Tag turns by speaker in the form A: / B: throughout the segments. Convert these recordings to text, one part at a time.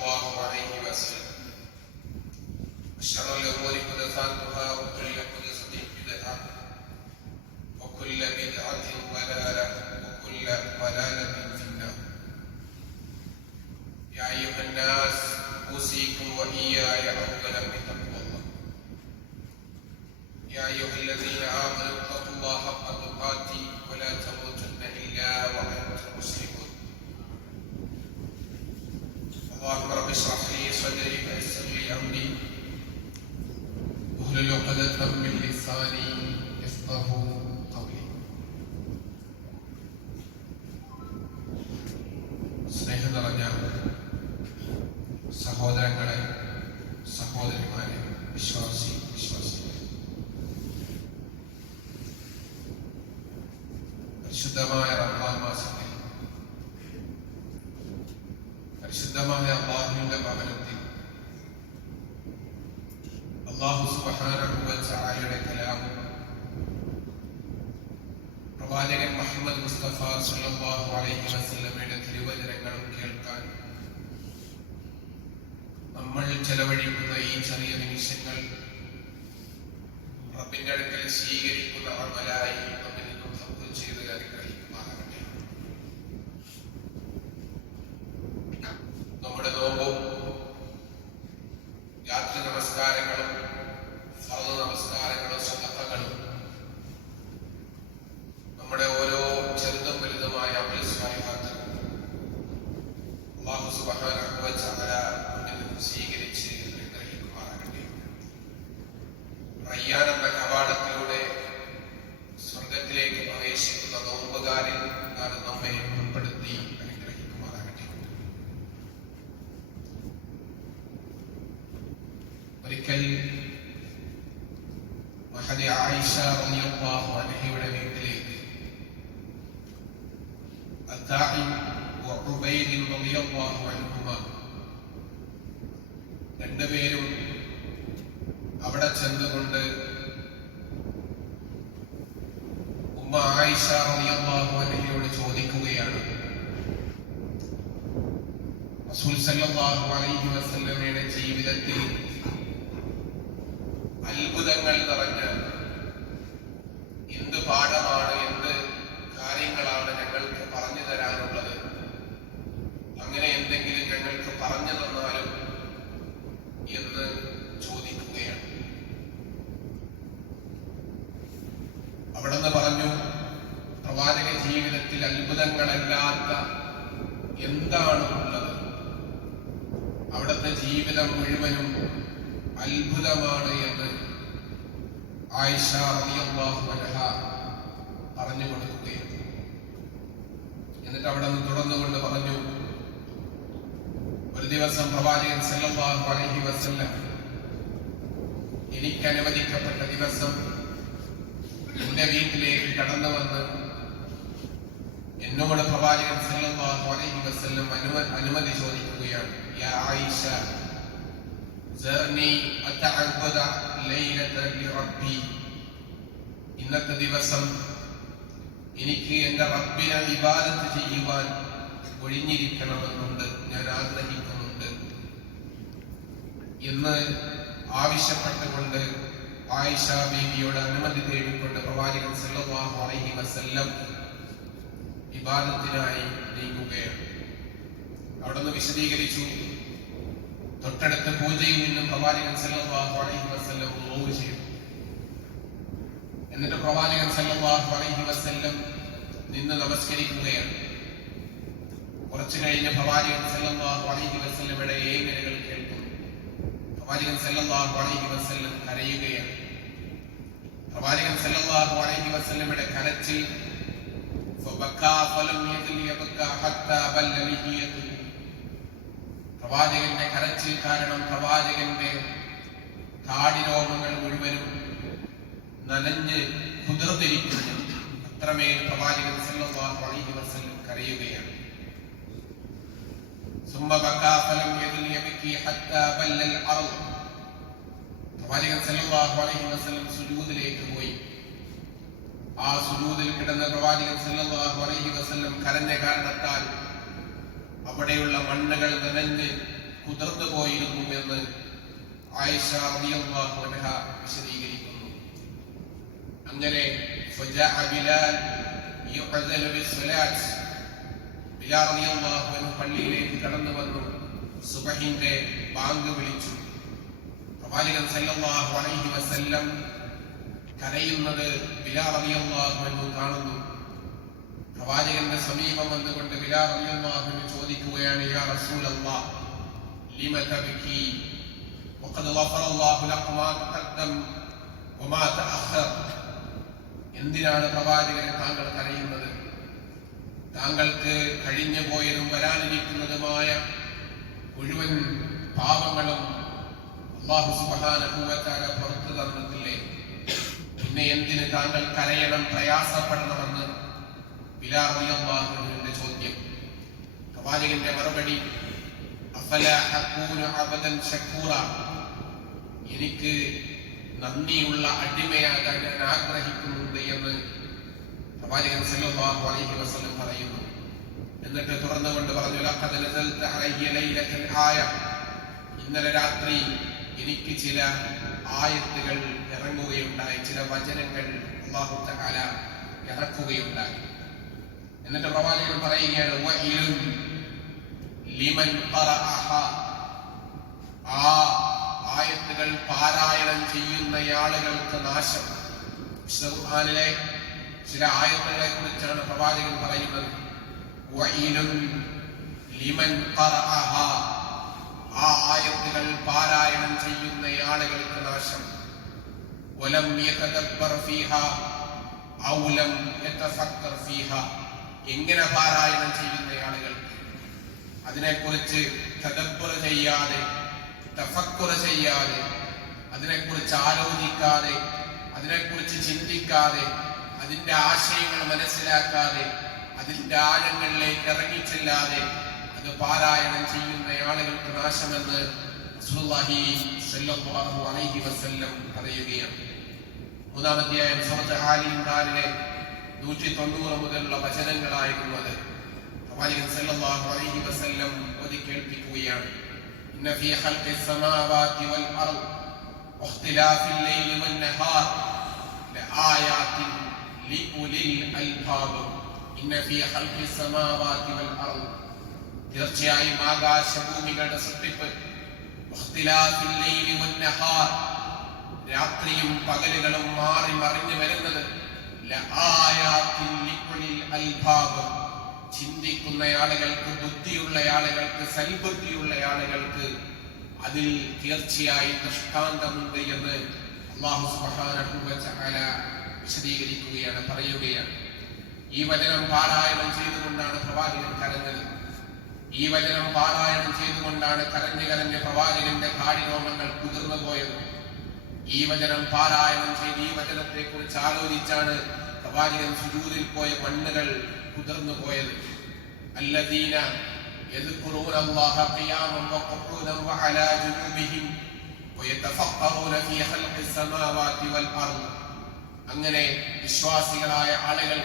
A: walk away. صدري ويسر لي أمري. واحلل عقدة من لساني يفقه അള്ളാഹു തആലയുടെ കലാം. പ്രവാചകൻ മുഹമ്മദ് മുസ്തഫ സല്ലല്ലാഹു അലൈഹി വസല്ലമയുടെ തിരുവചനങ്ങൾ കേൾക്കാൻ നമ്മൾ ചെലവഴിക്കുന്ന ഈ ചെറിയ നിമിഷങ്ങൾ റബ്ബിന്റെ അടുക്കൽ സ്വീകരിക്കുന്ന അമലായി നമ്മിൽ നിന്നും ചെയ്ത് മഹദി ആയിഷ റളിയല്ലാഹു അൻഹയുടെ വീട്ടിലേക്ക് രണ്ടുപേരും അവിടെ ചെന്നുകൊണ്ട് ഉമ്മ ആയിഷ അവിടെ നിന്ന് തുടർന്നുകൊണ്ട് പറഞ്ഞു ഒരു ദിവസം പ്രവാചകൻ സല്ലല്ലാഹു അലൈഹി വസല്ലം എനിക്ക് അനുവദിക്കപ്പെട്ട ദിവസം എന്റെ വീട്ടിലേക്ക് കടന്നു വന്ന് എന്നോട് പ്രവാചകൻ സല്ലല്ലാഹു അലൈഹി വസല്ലം അനുമതി ചോദിക്കുകയാണ്. ഇന്നത്തെ ദിവസം എനിക്ക് എന്റെ റബ്ബിനെ ഇബാദത്ത് ചെയ്യുവാൻ ഒഴിഞ്ഞിരിക്കണമെന്നുണ്ട്. ഞാൻ ആഗ്രഹിക്കുന്നുണ്ട്. എന്ന് ആവശ്യപ്പെട്ടുകൊണ്ട് ആയിഷ ബീവിയോട് അനുമതി തേടിക്കൊണ്ട് പ്രവാചകൻ സല്ലല്ലാഹു അലൈഹി വസല്ലം ഇബാദത്തിനായി നീങ്ങുകയാണ്. അവിടുന്ന് വിശദീകരിച്ചു തൊട്ടടുത്ത പൂജയിൽ നിന്നും പ്രവാചകൻ സല്ലല്ലാഹു അലൈഹി വസല്ലം ചെയ്തു. എന്നിട്ട് പ്രവാചകൻ സല്ലല്ലാഹു അലൈഹി വസല്ലം നിന്ന് നമസ്കരിക്കുകയാണ്. കുറച്ചു കഴിഞ്ഞ് പ്രവാചകൻ സല്ലല്ലാഹു അലൈഹി വസല്ലമയുടെ ഏകനകൾ കേൾക്കുന്നു. പ്രവാചകൻ സല്ലല്ലാഹു അലൈഹി വസല്ലം കരയുകയാണ്. പ്രവാചകൻ സല്ലല്ലാഹു അലൈഹി വസല്ലമയുടെ കരച്ചിൽ പ്രവാചകന്റെ കരച്ചിൽ കാരണം പ്രവാചകന്റെ താടിരോമങ്ങൾ മുഴുവനും നനഞ്ഞ് കുതിർന്നിരിക്കുന്നു അത്രമേൽ പ്രവാചകൻ സല്ലല്ലാഹു അലൈഹി കരയുകയാണ് ثم بكى فلم يزل يبكي حتى بل الارض പ്രവാചകൻ സല്ലല്ലാഹു അലൈഹി വസല്ലം സുജൂദിലേക്ക് പോയി ആ സുജൂദിൽ കിടന്ന പ്രവാചകൻ സല്ലല്ലാഹു അലൈഹി വസല്ലം കരഞ്ഞ കാരണത്താൽ അവിടെയുള്ള മണ്ണുകൾ നനഞ്ഞ് കുതിർന്നു പോയിരുന്നു എന്ന് ആയിഷ റളിയല്ലാഹു അൻഹ വിശദീകരിക്കുന്നു അങ്ങനെ പള്ളിയിലേക്ക് കടന്നു വന്നു. സുബഹിന്റെ ബാങ്ക് വിളിച്ചു. പ്രവാചകൻ സല്ലല്ലാഹു അലൈഹി വസല്ലം കരയുന്നത് ബിലാൽ റളിയല്ലാഹു കാണുന്നു. പ്രവാചകന്റെ സമീപം വന്നുകൊണ്ട് ബിലാൽ റളിയല്ലാഹു ചോദിക്കുകയാണ് യാ റസൂലല്ലാഹ് ലിമ തബ്കി? വഖദ് ഗഫറ അല്ലാഹു ലക മാ വമാ തഅഖർ? എന്തിനാണ് പ്രവാചകനെ താങ്കൾ കരയുന്നത്? താങ്കൾക്ക് കഴിഞ്ഞു പോയതും വരാനിരിക്കുന്നതുമായ മുഴുവൻ പാപങ്ങളും അള്ളാഹു സുബ്ഹാനഹു വ തആല പുറത്തു തന്നിട്ടില്ലേ? പിന്നെ എന്തിന് താങ്കൾ കരയണം പ്രയാസപ്പെടണമെന്ന് റളിയല്ലാഹു ചോദ്യം. പ്രവാചകന്റെ മറുപടി അഫല അബദൻ ശക്കൂറ? എനിക്ക് നന്ദിയുള്ള അടിമയാകാൻ ഞാൻ ആഗ്രഹിക്കുന്നുണ്ട് എന്ന് പ്രവാചകൻ സല്ലല്ലാഹു അലൈഹി വസല്ലം പറയുന്നു. എന്നിട്ട് തുറന്നുകൊണ്ട് പറഞ്ഞു ലഖദ് നസൽത അലയ്യ ലൈലത്തൽ ആയ. ഇന്നലെ രാത്രി എനിക്ക് ചില ആയത്തുകൾ ഇറങ്ങുകയുണ്ടായി ചില വചനങ്ങൾ അല്ലാഹു തആല ഇറക്കുകയുണ്ടായി. എന്നിട്ട് പ്രവാചകൻ പറയുകയാണ് വഇലും ലിമൻ ഖറഅഹ. ആ ആയത്തുകൾ പാരായണം ചെയ്യുന്ന ആളുകൾക്ക് നാശം. ഖുർആനിലെ ചില ആയത്തുകളെ കുറിച്ചാണ് പ്രവാചകൻ പറയുന്നത് ലിമൻ ആ ആയത്തുകൾ പാരായണം ചെയ്യുന്ന ആളുകൾക്ക് നാശം. എങ്ങനെ പാരായണം ചെയ്യുന്ന ആളുകൾക്ക്? അതിനെക്കുറിച്ച് തദബ്ബർ ചെയ്യാതെ തഫക്കുറ ചെയ്യാതെ അതിനെക്കുറിച്ച് ആലോചിക്കാതെ അതിനെക്കുറിച്ച് ചിന്തിക്കാതെ അതിന്റെ ആശയങ്ങൾ മനസ്സിലാക്കാതെ അതിന്റെ ആഴങ്ങളിലേക്ക് ഇറങ്ങിച്ചെല്ലാതെ അത് പാരായണം ചെയ്യുന്ന ആളുകൾക്ക് നാശമെന്ന് അലൈഹി വസല്ലം പറയുകയാണ്. മൂന്നാമധ്യായം സൂറത്ത് ആലി ഇമ്രാനിലെ നൂറ്റി തൊണ്ണൂറ് മുതലുള്ള വചനങ്ങളായിരുന്നു അത്. അലൈഹി വസല്ലം ഓതി കേൾപ്പിക്കുകയാണ് ഇന്ന ഫീ ഖൽഖി السماوات والأرض واختلاف الليل والنهار لآيات لأولي الألباب ഇന്ന ഫീ ഖൽഖി السماوات والأرض തീർച്ചയായും ആകാശഭൂമികളുടെ സൃഷ്ടിപ്പ് واختلاف الليل والنهار രാത്രിയും പകലുകളും മാറി മറിഞ്ഞു വരുന്നത് ലആയാത്തിൻ ലിഉലിൽ അൽബാബ് ചിന്തിക്കുന്ന ആളുകൾക്ക് ബുദ്ധിയുള്ള ആളുകൾക്ക് സൽബുദ്ധിയുള്ള ആളുകൾക്ക് അതിൽ തീർച്ചയായും ദൃഷ്ടാന്തമുണ്ട് എന്ന് അള്ളാഹു തആല വിശദീകരിക്കുകയാണ് പറയുകയാണ്. ഈ വചനം പാരായണം ചെയ്തുകൊണ്ടാണ് പ്രവാചകൻ കരഞ്ഞത്. ഈ വചനം പാരായണം ചെയ്തുകൊണ്ടാണ് കരഞ്ഞു കരഞ്ഞ് പ്രവാചകന്റെ കാടിരോമങ്ങൾ കുതിർന്നു പോയത്. ഈ വചനം പാരായണം ചെയ്ത് ഈ വചനത്തെ കുറിച്ച് ആലോചിച്ചാണ് പ്രവാചകൻ സുജൂദിൽ പോയ മണ്ണുകൾ കുതിർന്നു പോയത് الذين يذكرون الله قياما وقعودا وعلى جنوبهم ويتفكرون في خلق السماوات والأرض അങ്ങനെ വിശ്വാസികളായ ആളുകൾ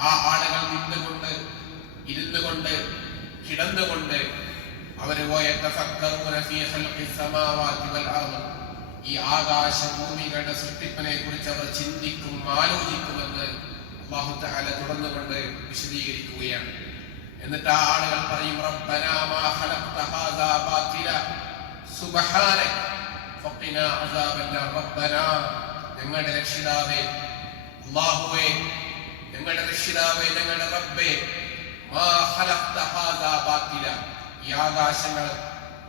A: ആ ആളുകൾ നിന്നുകൊണ്ട് ഇരുന്നു കൊണ്ട് കിടന്നുകൊണ്ട് അവര് പോയ തഫക്കറൂന ഫീ ഖൽഖി സമാവാതി വൽ അർദ് ഈ ആകാശ ഭൂമികളുടെ സൃഷ്ടിപ്പിനെ കുറിച്ച് അവർ ചിന്തിക്കും ആലോചിക്കുമെന്ന് അള്ളാഹു തുടർന്നു തുടർന്നുകൊണ്ട് വിശദീകരിക്കുകയാണ്. എന്നിട്ട് ആ ആളുകൾ പറയും റബ്ബനാ മാ ഖലഖ്ത ഹാദാ ബാതില സുബ്ഹാനക ഫഖിനാ അസാബന്നാർ റബ്ബനാ. ഞങ്ങളുടെ രക്ഷിതാവേ അല്ലാഹുവേ ഞങ്ങളുടെ രക്ഷിതാവേ ഞങ്ങളുടെ റബ്ബേ മാ ഖലഖ്ത ഹാദാ ബാതില ഈ ആകാശങ്ങൾ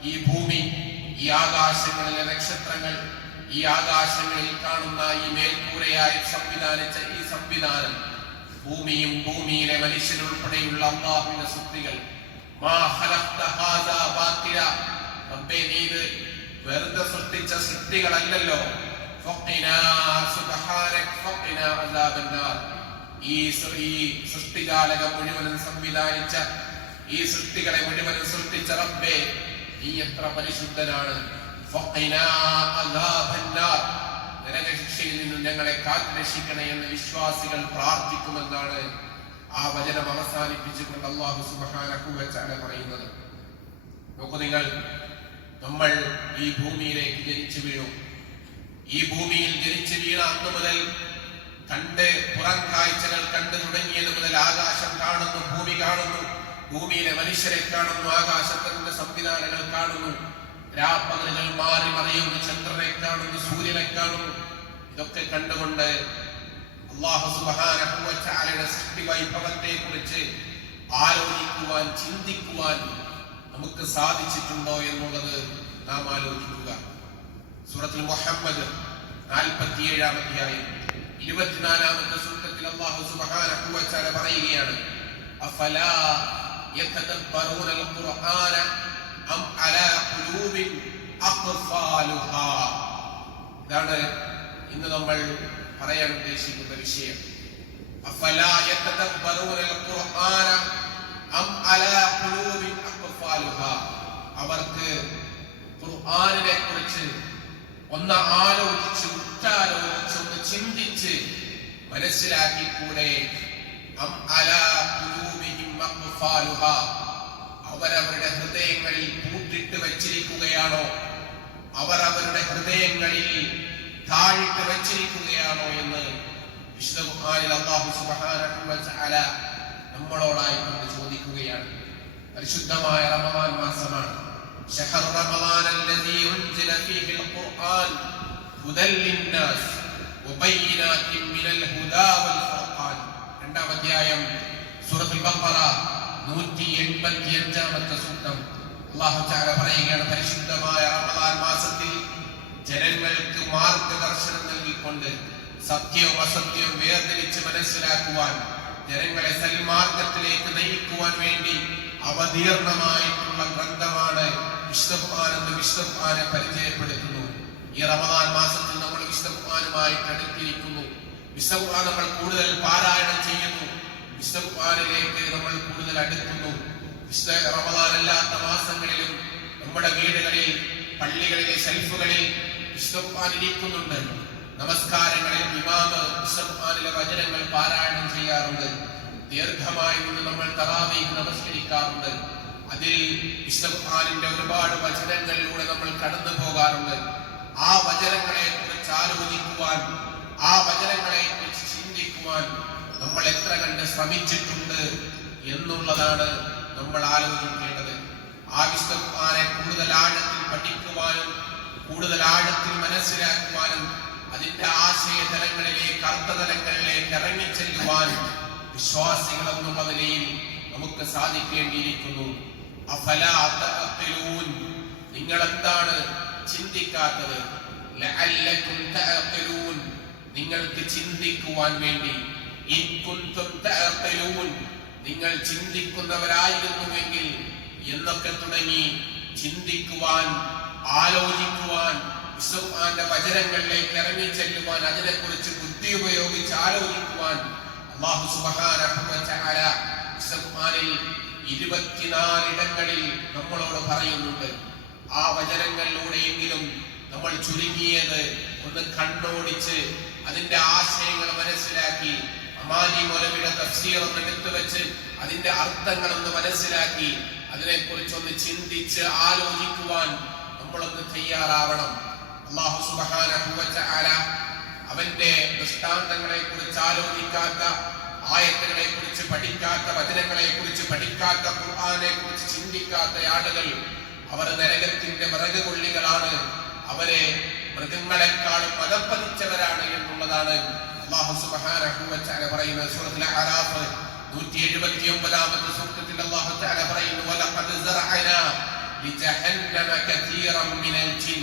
A: ഈ ഭൂമി ഈ ആകാശങ്ങളിലെ നക്ഷത്രങ്ങൾ ഈ ആകാശങ്ങളിൽ കാണുന്ന ഈ മേൽക്കൂരയായി സംവിധാനിച്ച ഈ സംവിധാനം ഭൂമിയും ഭൂമിയിലെ മനുഷ്യരുൾപ്പെടെയുള്ള അള്ളാഹുവിന്റെ സൃഷ്ടികൾ. റബ്ബേ നീ ഇത് വെറുതെ സൃഷ്ടിച്ച സൃഷ്ടികളല്ലല്ലോ. ഈ സൃഷ്ടിജാലകം മുഴുവനും സംവിധാനിച്ച ഈ സൃഷ്ടികളെ മുഴുവനും സൃഷ്ടിച്ച റബ്ബേ നീ എത്ര പരിശുദ്ധനാണ്. നരകശിക്ഷയിൽ നിന്നും ഞങ്ങളെ കാത്തുരക്ഷിക്കണേ എന്ന് വിശ്വാസികൾ പ്രാർത്ഥിക്കുമെന്നാണ് ആ വചനം അവസാനിപ്പിച്ചുകൊണ്ട് അള്ളാഹു തആല പറയുന്നത്. നോക്കൂ നിങ്ങൾ നമ്മൾ ഈ ഭൂമിയിലേക്ക് ജനിച്ചു വീണു ഈ ഭൂമിയിൽ ജനിച്ചു വീണ അന്ന് മുതൽ കണ്ട് പുറം കാഴ്ചകൾ കണ്ടു തുടങ്ങിയത് മുതൽ ആകാശം കാണുന്നു ഭൂമി കാണുന്നു ഭൂമിയിലെ മനുഷ്യരെ കാണുന്നു ആകാശത്തിന്റെ സംവിധാനങ്ങൾ കാണുന്നു. രാപ്പകലുകൾ മാറി മറിയുന്നു ചന്ദ്രനെ കാണുന്നു സൂര്യനെ കാണുന്നു ഇതൊക്കെ കണ്ടുകൊണ്ട് അള്ളാഹു സൃഷ്ടി വൈഭവത്തെ കുറിച്ച് ആലോചിക്കുവാൻ ചിന്തിക്കുവാൻ നമുക്ക് സാധിച്ചിട്ടുണ്ടോ എന്നുള്ളത് നാം ആലോചിക്കുക. സൂറത്തുൽ മുഹമ്മദ് നാൽപ്പത്തിയേഴാം അധ്യായം ഇരുപത്തിനാലാമത്തെ സൂക്തത്തിൽ അള്ളാഹു തആല പറയുകയാണ് ഖുർആന ഇതാണ് ഇന്ന് നമ്മൾ പറയാൻ ഉദ്ദേശിക്കുന്ന വിഷയം. അവർക്ക് ഖുർആനിനെ കുറിച്ച് ഒന്ന് ആലോചിച്ച് ഉറ്റാലോചിച്ച് ഒന്ന് ചിന്തിച്ച് മനസ്സിലാക്കി കൂടെ അം അലാ അവരവരുടെ ഹൃദയങ്ങളിൽ പൂട്ടിട്ട് വച്ചിരിക്കുകയാണോ അവർ അവരുടെ ഹൃദയങ്ങളിൽ താഴിട്ട് വച്ചിരിക്കുകയാണോ എന്ന് വിശുദ്ധ ഖുർആനിൽ അല്ലാഹു സുബ്ഹാനഹു വ തആല നമ്മളോടായി കൊണ്ട് ചോദിക്കുകയാണ് പരിശുദ്ധമായ റമദാൻ മാസമാണ് شهر رمضان الذي أنزل فيه القرآن هدى للناس وبينات من الهدى والفرقان രണ്ടാം അധ്യായം സൂറത്തുൽ ബഖറ നൂറ്റി എൺപത്തി അഞ്ചാമത്തെ സൂക്തം. അള്ളാഹു തആല പറയുകയാണ് പരിശുദ്ധമായ റമദാൻ മാസത്തിൽ ജനങ്ങൾക്ക് മാർഗദർശനം നൽകിക്കൊണ്ട് സത്യവും അസത്യവും വേർതിരിച്ച് മനസ്സിലാക്കുവാൻ ജനങ്ങളെ സൽമാർഗത്തിലേക്ക് നയിക്കുവാൻ വേണ്ടി അവതീർണമായിട്ടുള്ള ഗ്രന്ഥമാണ് വിശുദ്ധപ്പാനെന്ന് വിശുദ്ധപ്പാനെ പരിചയപ്പെടുത്തുന്നു. ഈ റമദാൻ മാസത്തിൽ നമ്മൾ വിശുദ്ധപ്പാനുമായിട്ട് അടുത്തിരിക്കുന്നു. വിശുദ്ധപ്പാൻ നമ്മൾ കൂടുതൽ പാരായണം ചെയ്യുന്നു. വിശുദ്ധപ്പാനിലേക്ക് നമ്മൾ കൂടുതൽ അടുക്കുന്നു. വിശുദ്ധ റമദാൻ അല്ലാത്ത മാസങ്ങളിലും നമ്മുടെ വീടുകളിൽ പള്ളികളിലെ ഷെൽഫുകളിൽ വിശുദ്ധപ്പാൻ ഇരിക്കുന്നുണ്ട്. നമസ്കാരങ്ങളിൽ ഇമാമ് വിശ്വപ്പാനിലെ വചനങ്ങൾ പാരായണം ചെയ്യാറുണ്ട്. ദീർഘമായി കൊണ്ട് നമ്മൾ തറാവി നമസ്കരിക്കാറുണ്ട്. അതിൽ വിശ്വപ്പാനിന്റെ ഒരുപാട് വചനങ്ങളിലൂടെ നമ്മൾ കടന്നു പോകാറുണ്ട്. ആ വചനങ്ങളെ കുറിച്ച് ആലോചിക്കുവാൻ ആ വചനങ്ങളെ കുറിച്ച് ചിന്തിക്കുവാൻ നമ്മൾ എത്ര കണ്ട് ശ്രമിച്ചിട്ടുണ്ട് എന്നുള്ളതാണ് നമ്മൾ ആലോചിക്കേണ്ടത്. ആ വിശുദ്ധപ്പാനെ കൂടുതൽ ആഴത്തിൽ പഠിക്കുവാനും കൂടുതൽ ആഴത്തിൽ മനസ്സിലാക്കുവാനും അതിന്റെ ആശയതലങ്ങളിലേക്ക് അർത്ഥതലങ്ങളിലേക്ക് ഇറങ്ങിച്ചെല്ലുവാനും വിശ്വാസികൾ എന്നുള്ള നമുക്ക് സാധിക്കേണ്ടിയിരിക്കുന്നു. നിങ്ങൾ എന്താണ് ചിന്തിക്കാത്തത്? നിങ്ങൾക്ക് ചിന്തിക്കുവാൻ വേണ്ടി നിങ്ങൾ ചിന്തിക്കുന്നവരായിരുന്നുവെങ്കിൽ എന്നൊക്കെ തുടങ്ങി ചിന്തിക്കുവാൻ ആലോചിക്കുവാൻ വിശ്വന്റെ വചനങ്ങളിലേക്ക് ഇറങ്ങി ചെല്ലുവാൻ അതിനെക്കുറിച്ച് ബുദ്ധി ഉപയോഗിച്ച് ആലോചിക്കുവാൻ അള്ളാഹു തആല വിശുദ്ധാനിൽ ഇരുപത്തിനാലിടങ്ങളിൽ നമ്മളോട് പറയുന്നുണ്ട്. ആ വചനങ്ങളിലൂടെയെങ്കിലും നമ്മൾ ചുരുങ്ങിയത് ഒന്ന് കണ്ണോടിച്ച് അതിന്റെ ആശയങ്ങൾ മനസ്സിലാക്കി അമാനി മൊലമിയുടെ തഫ്സീർ ഒന്ന് എടുത്തു വെച്ച് അതിന്റെ അർത്ഥങ്ങൾ ഒന്ന് മനസ്സിലാക്കി അതിനെക്കുറിച്ചൊന്ന് ചിന്തിച്ച് ആലോചിക്കുവാൻ നമ്മളൊന്ന് തയ്യാറാവണം. അള്ളാഹു തആല അവന്റെ ദൃഷ്ടാന്തങ്ങളെ കുറിച്ച് ആലോചിക്കാത്ത ആയത്തുകളെ കുറിച്ച് പഠിക്കാത്ത വചനങ്ങളെ കുറിച്ച് പഠിക്കാത്ത ഖുർആനെ കുറിച്ച് ചിന്തിക്കാത്ത ആളുകൾ അവർ നരകത്തിന്റെ വിറക് കൊള്ളികളാണ് അവരെ മൃഗങ്ങളെക്കാളും പദപ്പതിച്ചവരാണ് എന്നുള്ളതാണ് അള്ളാഹു തആല പറയുന്നത് സൂറത്തുൽ അറാഫ് 179ാമത്തെ സൂക്തത്തിൽ അള്ളാഹു തആല പറയുന്നു വലഖദ് സറഅനാ കതീറൻ മിനൽ ജിൻ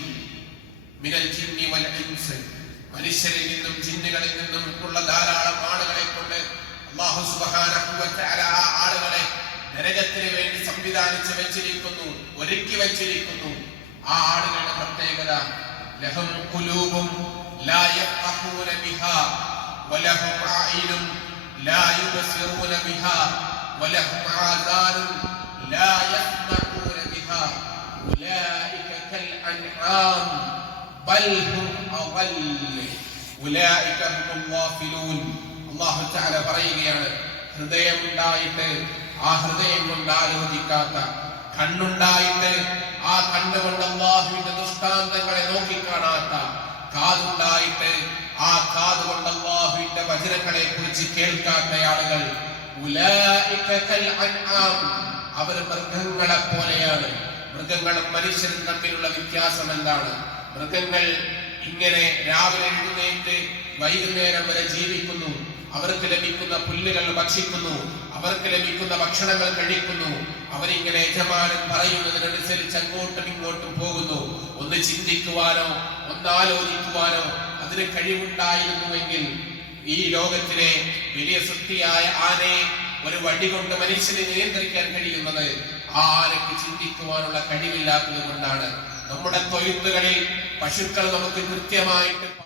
A: മിനൽ ജിന്നി വൽ ഇൻസ്. മനുഷ്യരിൽ നിന്നും ജിന്നുകളിൽ നിന്നും ഉള്ള ധാരാളം ആളുകളെ കൊണ്ട് അള്ളാഹു തആല ആ ആളുകളെ നരകത്തിന് വേണ്ടി സംവിധാനിച്ച് വെച്ചിരിക്കുന്നു ഒരുക്കി വെച്ചിരിക്കുന്നു. ആ ആളുകളുടെ പ്രത്യേകത ലഹും ഖുലൂബും ലാ യഫഖഹൂന ബിഹാ. വലഹും അഈനും لا يبصرون بها ولهم آذان لا يسمعون بها أولئك كالأنعام بل هم أضل أولئك هم الغافلون അള്ളാഹു തആല പറയുകയാണ് ഹൃദയമുണ്ടായിട്ട് ആ ഹൃദയം കൊണ്ട് ആലോചിക്കാത്ത കണ്ണുണ്ടായിട്ട് ആ കണ്ണുകൊണ്ട് അള്ളാഹുവിന്റെ ദൃഷ്ടാന്തങ്ങളെ നോക്കിക്കാണാത്ത കാതുണ്ടായിട്ട് ആ കാത് കൊണ്ട് അള്ളാഹുവിന്റെ വചനങ്ങളെ കുറിച്ച് കേൾക്കാത്ത ആളുകൾ അവർ മൃഗങ്ങളെ പോലെയാണ്. മൃഗങ്ങളും മനുഷ്യരും തമ്മിലുള്ള വ്യത്യാസം എന്താണ്? മൃഗങ്ങൾ ഇങ്ങനെ രാവിലെ എഴുന്നേറ്റ് വൈകുന്നേരം വരെ ജീവിക്കുന്നു. അവർക്ക് ലഭിക്കുന്ന പുല്ലുകൾ ഭക്ഷിക്കുന്നു. അവർക്ക് ലഭിക്കുന്ന ഭക്ഷണങ്ങൾ കഴിക്കുന്നു. അവരിങ്ങനെ യജമാനൻ പറയുന്നതിനനുസരിച്ച് അങ്ങോട്ടും ഇങ്ങോട്ടും പോകുന്നു. ഒന്ന് ചിന്തിക്കുവാനോ ഒന്ന് ആലോചിക്കുവാനോ അതിന് കഴിവുണ്ടായിരുന്നുവെങ്കിൽ ഈ ലോകത്തിലെ വലിയ സൃഷ്ടിയായ ആനയെ ഒരു വടി കൊണ്ട് മനുഷ്യനെ നിയന്ത്രിക്കാൻ കഴിയുന്നത്? ആ ആനയ്ക്ക് ചിന്തിക്കുവാനുള്ള കഴിവില്ലാത്തത് കൊണ്ടാണ്. നമ്മുടെ തൊഴുത്തുകളിൽ പശുക്കൾ നമുക്ക് കൃത്യമായിട്ട്